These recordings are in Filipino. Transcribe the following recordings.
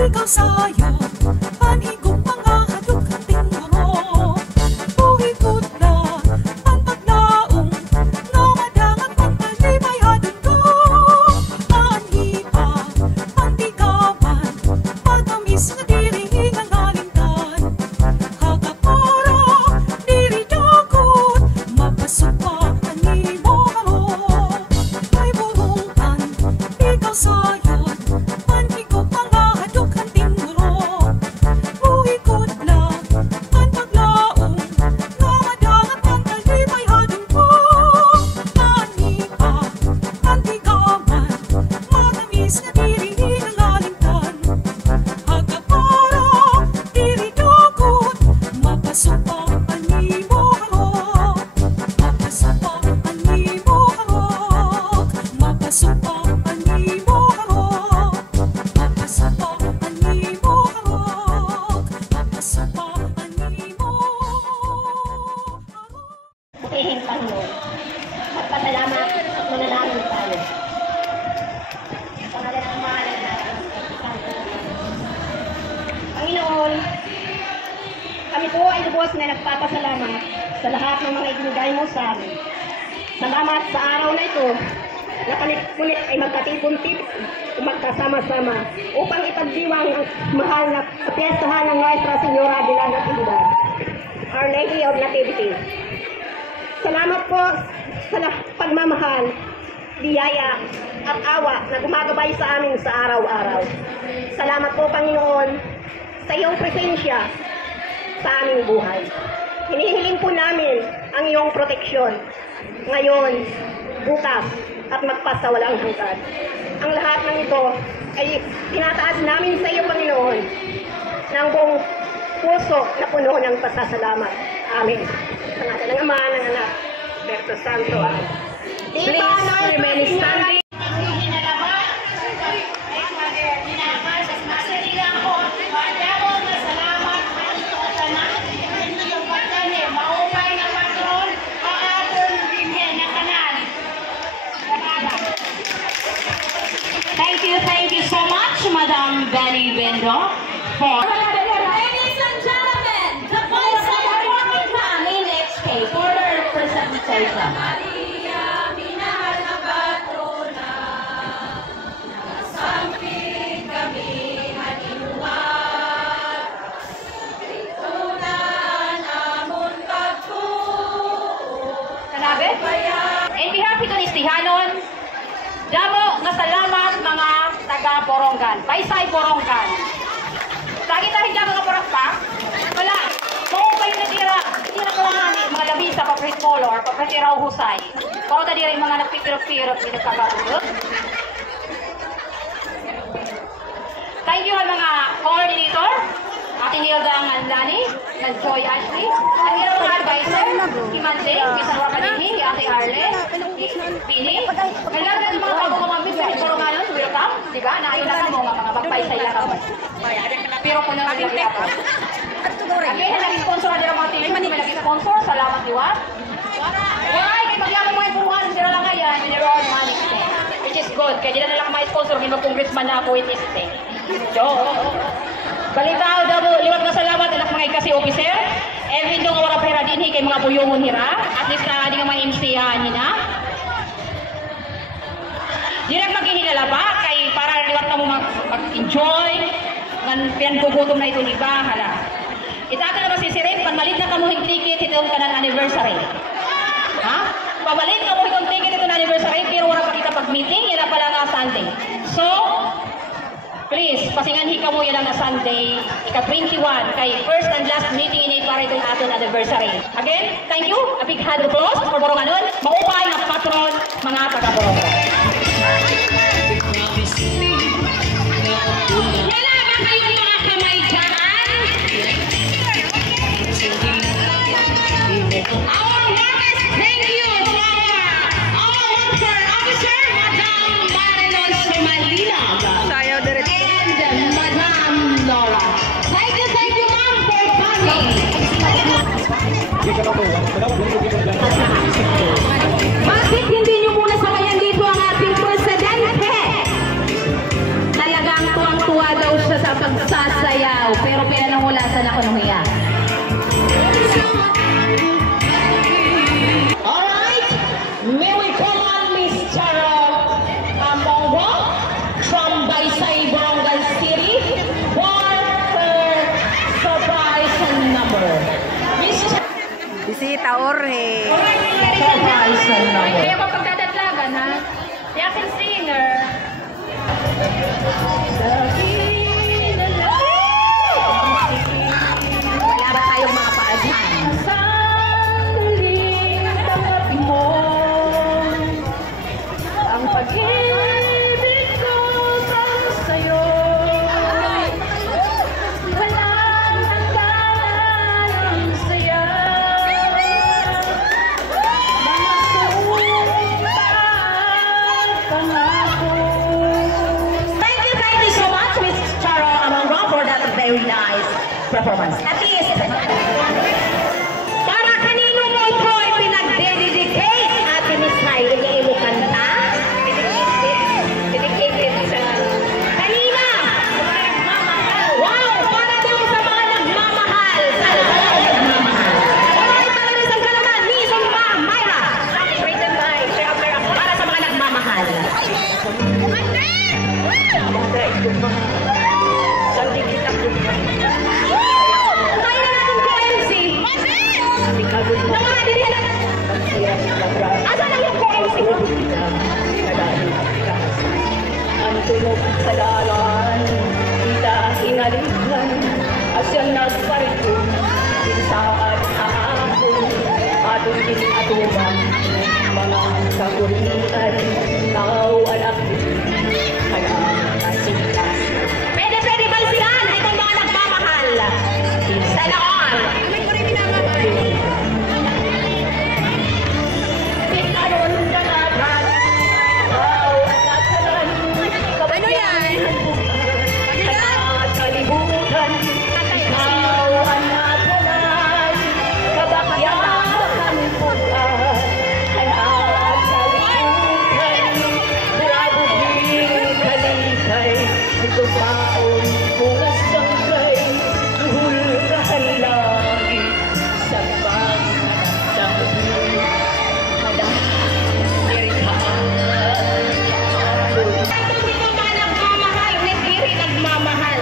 ikaw sayang, panhigong mga hadok ang tinguro. Buhikot na ang paglaong, nga madangang pagtalibay hadong ko. Anhipa, pantigawan, pagkamis na diri nga ngalintan. Hakapara, diri dakot, mapasupa animo haro. May burungan, ikaw sayang, panhigong mga hadok ang tinguro. Buhikot na ang paglaong, nga madangang pagtalibay hadong ko. Anhipa, pantigawan, matamis na diri nga ngalintan. Hakapara, diri dakot, mapasupa animo haro. Mapasupa animo haro. Mapasupa animo haro. Mapasupa animo haro. Mapasupa animo haro. Butihin Panginoon. Magpasalamat at manalangin tayo. Sa ngalan ng mahal na Panginoon, kami po ay lubos na nagpapasalamat sa lahat ng mga ibinigay mo sa amin. Salamat sa araw na ito na kami ulit ay magkatipon-tip o magkasama-sama upang ipagdiwang ang mahal na piyestahan ng Nuestra Señora de la Natividad, Our Lady of Nativity. Salamat po sa pagmamahal, biyaya at awa na gumagabay sa amin sa araw-araw. Salamat po, Panginoon, sa iyong presensya sa aming buhay. Hinihiling po namin ang iyong proteksyon ngayon, bukas, at magpasawalang hanggan. Ang lahat ng ito ay tinataas namin sa iyo, Panginoon, ng buong puso na puno ng pasasalamat. Amen. Sa ngalan ng Ama, ng Anak, Espiritu Santo. Amen. Please remain standing. Thank you so much, Madam Benny Bendo, for... Ladies and gentlemen, the voice of Romitan in HK for their presentation. In behalf ito ni Stihanon, damo nga salamat mga taga-Borongan, Baysay Borongan. Lagi tayo dyan mga Borongan, wala, kung kayo natira, hindi na kalangani, mga labi sa paparit color, paparit iraw husay. Kung natira yung mga nagpipirok-pirok, pinagkakatulog. Thank you mga coordinator, ating Hilda Anlani, ng Joy Ashley, ang hirap mga advisor, Himante, Kisarwa Kanihi, Ate Arle, Pini, kailangan ng mga pagmamamit, Boronganon, welcome, diba? Naayon na mo mga magpaisay lang ako. Pero po nang naglagay ako. Again, nag-sponsor na mga team, may nag-sponsor, salamat Diwat. Why? Kaya magyamang mga ipuruhan, sila lang ngayon, minirol money, which is good, kaya di na lang ma-sponsor, mag-congressman na ako, it is so, balitaw daw, liwat na salamat anak mga ikasi officer. Every do nga wala pera din kay mga buyungon hira. At least na di nga mga MC-han nina. Di na maghihinala pa kay para liwat na mo mag-enjoy. Ngan pian gugutom na ito ni hala. Itaka na ba si Sirip, panmalit na kamuhing ticket itong kanang anniversary. Ha? Pamalit ka mo itong ticket itong anniversary pero wala pa kita pag-meeting, yan pala nga Sunday. So, please, pasingan hika mo yan na Sunday, ika-21, kay first and last meeting ini para itong aton anniversary. Again, thank you. A big hand of applause for Boronganon. Maupay na patron, mga taga-Borongan. Wala ba kayong mga kamay dyan? Our warmest thank you for our welfare officer, Madam Marinos Malinog. And Madam Laura. Thank you, ma'am, for coming. Bakit hindi nyo muna samayan dito ang ating presidente? Talagang tuwang-tuwa daw siya sa magsasayaw, pero pinanangulasan ako nung iya. Alright, may we call on Miss Charo Amongo from Baysay, Borongan City for her surprise number. Miss Charo. Bisita Orhe. Surprise number. Kaya pa pagdadaglagan, ha? Yakin singer. Wala ba tayong mga paadhan? Sandaling tanggapin mo ang pag-ibig ko para sa'yo. Walang hangganan ang saya. Mga sumpa at pangako. Thank you so much, Miss Charo Amongo, for that very nice performance. At least, para kanino mo ito ay pinag-dedicate at Miss Riley imo kanta? Dedicated sa Kanina! Wow! Para daw sa mga nagmamahal. Sa nagmamahal. Alright, para rin sa kalaman, Miss Myra. written by Sir Abner Ako. Para sa mga nagmamahal. Sandi kita Tayo na natin ko MC. Nawala din yan. Asa na yung co-MC? ang tunog sa dalan, kita hinalikan, asyan nagparito, pinsaad ahapon, atong ginatuban, mga kaguritan, tao anak, kaya nasikas. Pwede ba siyan? Itong mga nagmamahal. Sana all. Pinaron na natin, tao anak kanan, Ano yan? at kalibutan, ikaw ang natanan, kabakyakan pugan, hanap sa libutan, burabuging kalikay, ito taon bungas sangkay, luhulrahan langit, sa pagkakasang halang, nirikahan. Hindi ko ba nagmamahal? Hindi nagmamahal.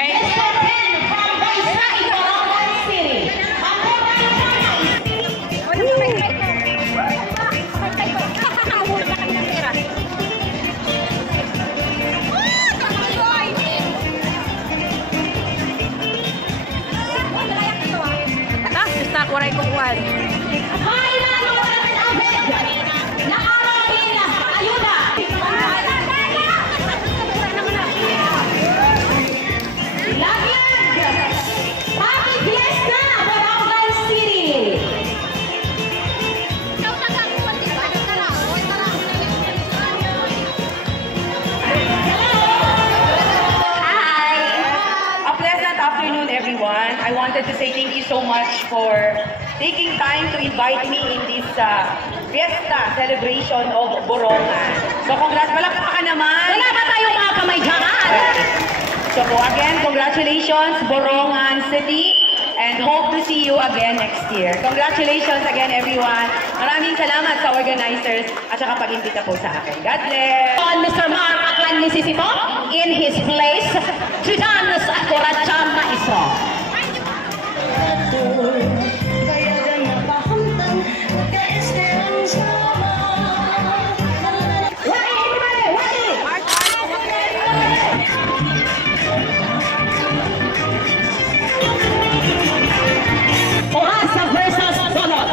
Mr. Ken from Baysay, Borongan City. Ah, basta kuray ko kuwan. Hay na naman ang bed. Nakarating na ayuda. Lagyan. Happy Fiesta, Borongan City. A pleasant afternoon, everyone. I wanted to say thank you so much for taking time to invite me in this fiesta celebration of Borongan. So, congrats. Palakpakan naman. Wala ba tayong mga kamay dyan? So, again, congratulations, Borongan City. And hope to see you again next year. Congratulations again, everyone. Maraming salamat sa organizers at saka pag-imbita po sa akin. God bless! On Mr. Mark Aklan Nisisito in his place to dance at Koracham na iso. Ohasa versus Bolot.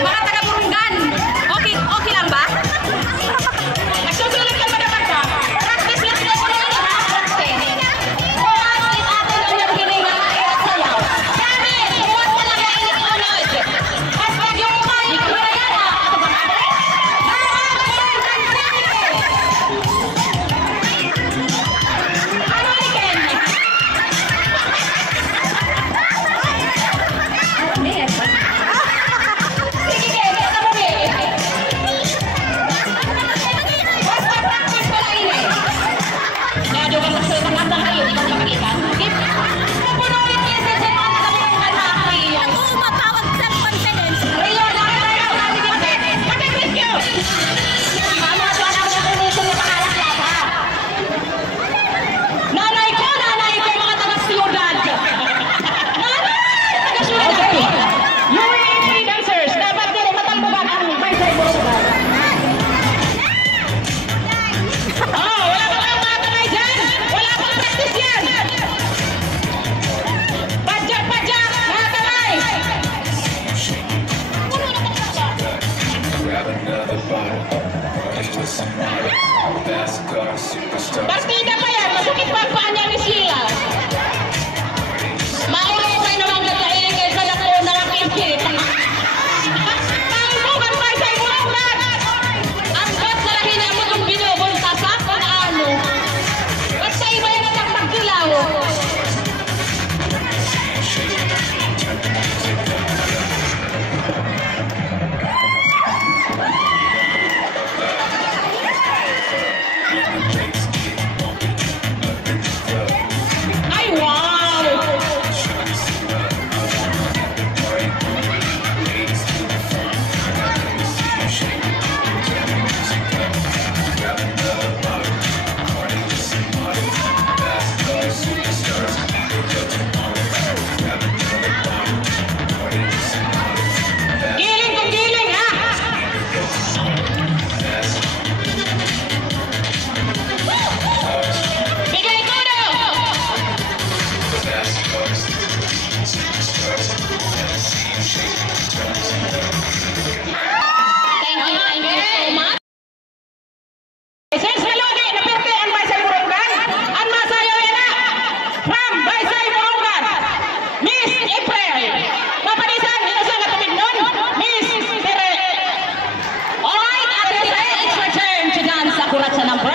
Mga taga-Burungan, okay lang ba? Nagsusulit ka ba naman ka? Practice lang na muna yun, ha? Practice. Bukas, itatin ang yung hininga at sayaw. Sabi, bukas talaga init-unod. At pag yung mukha yung marayan, ha? Ano ni Ken? Sige, Ken, ito mo, Ken. Basta practice pa lang yun, eh. Medyo kang magsalita kayo, di ka makakita. Napunulit niya sa dyan, mga taga-Burungan na ako yun. Mapawag self-confidence. Ayun, thank you. Mama, tuwan ako ng permission na makalaklat, ha? Nanay ko, mga taga-siyudad. Nanay, taga-siyudad. Yung free dancers, dapat nila matambugan ang baysay Burungan. Oh, wala pa kayong mga kamay dyan. Wala pang practice yan. Padyak, mga kamay. Grab another bottle, party with somebody. Fast car, superstar. Partida pa yan, masukit pa ang paa niya ni Sheila. Maulay naman gagayin kaysa lako na lang kinkit. Tangbugan pa sa Burungan. Ang gat na lahin niya mo itong binubunta sa kung ano. At sa iba yan ang pagdilaw. Ay, wow! Giling kung giling, ha? Bigay ko na! Thank you so much. Since Malugi, napirte ang Baysay Burungan, ang masayaw yan na from Baysay Burungan, Miss April. Mapanisan, ito siya natupid nun, Miss Tere. Alright, Ate Tere, it's your turn to dance sa kurat sa number.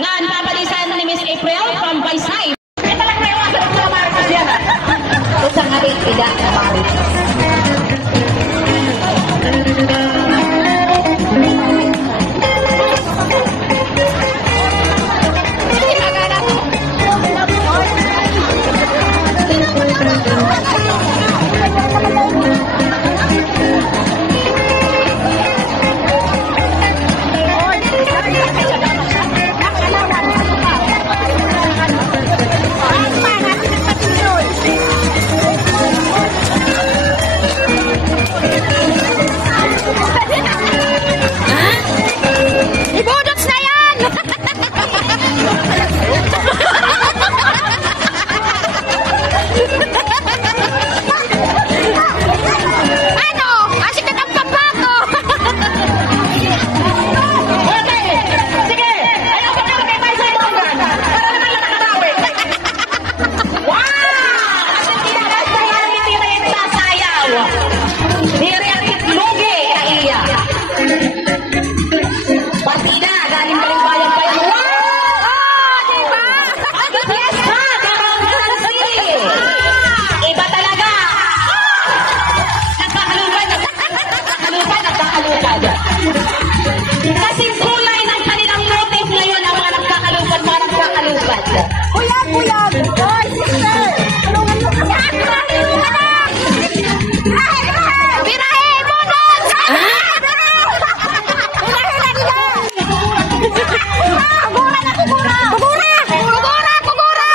Nga, napapalisan ni Miss April from Baysay. Ito lang na yung asa ng mga maritas yan, ha? Usang ating ida na maritas. Kasing kulay ng kanilang motif ngayon ang mga nagkakalupad, mga nagkakalupad. Buyag, buyag! Hoy, sister! Tulungan mo kami! Birahe mo doon! Kugura na kugura! Kugura! Kugura! Kugura!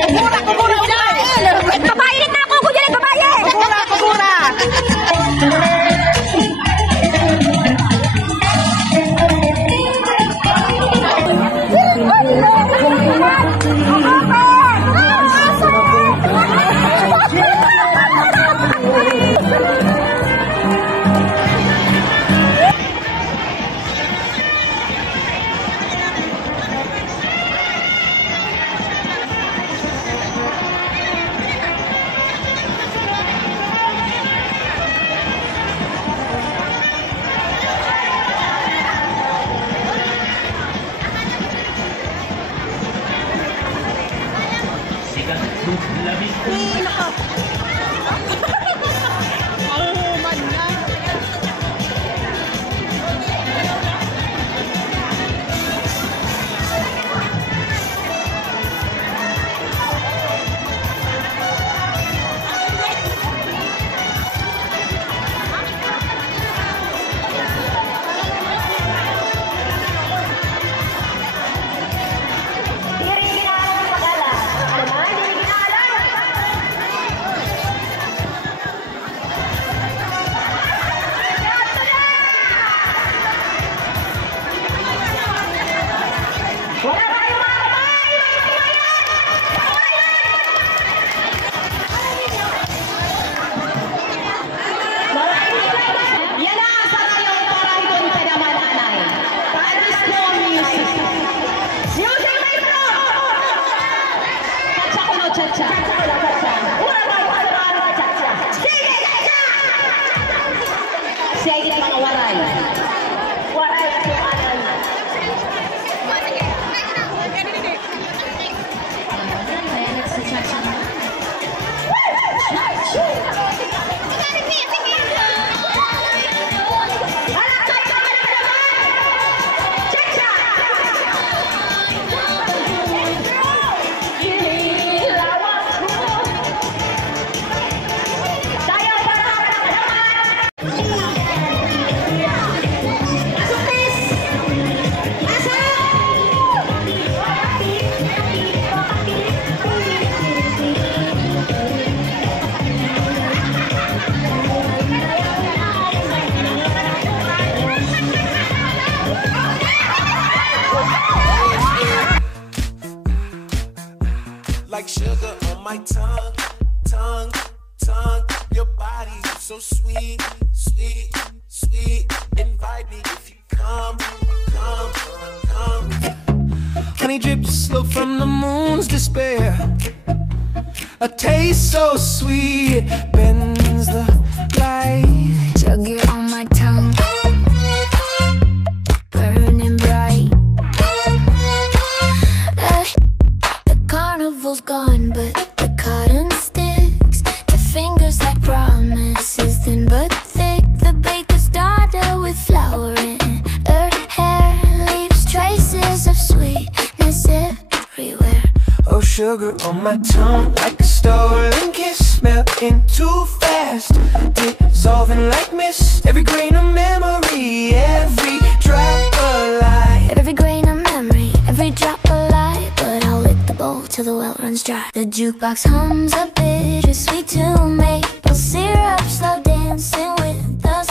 Kugura! Kugura! Babayit na ako! Kuya na babayit! Kugura! Kugura! Yan na ang sarayong parahon ka naman, nanay. Disco music. Music, maestro! Chacha ko no, chacha. Sige, chacha! Sige, mga waray. Waray at waray. Like sugar on my tongue, tongue, tongue. Your body is so sweet, sweet, sweet. Invite me if you come, come, come. Honey drips slow from the moon's despair. A taste so sweet, it bends the light. Sugar on my tongue, burning bright. The carnival's gone, but the cotton sticks. The fingers like promises, thin but thick. The baker's daughter with flour in her hair leaves traces of sweetness everywhere. Oh, sugar on my tongue, like a stolen kiss, melting too fast, dissolving like mist. Every grain of memory, every drop of light. Every grain of memory, every drop of light. But I'll lick the bowl till the well runs dry. The jukebox hums a bittersweet tune, maple syrup, slow dancing with the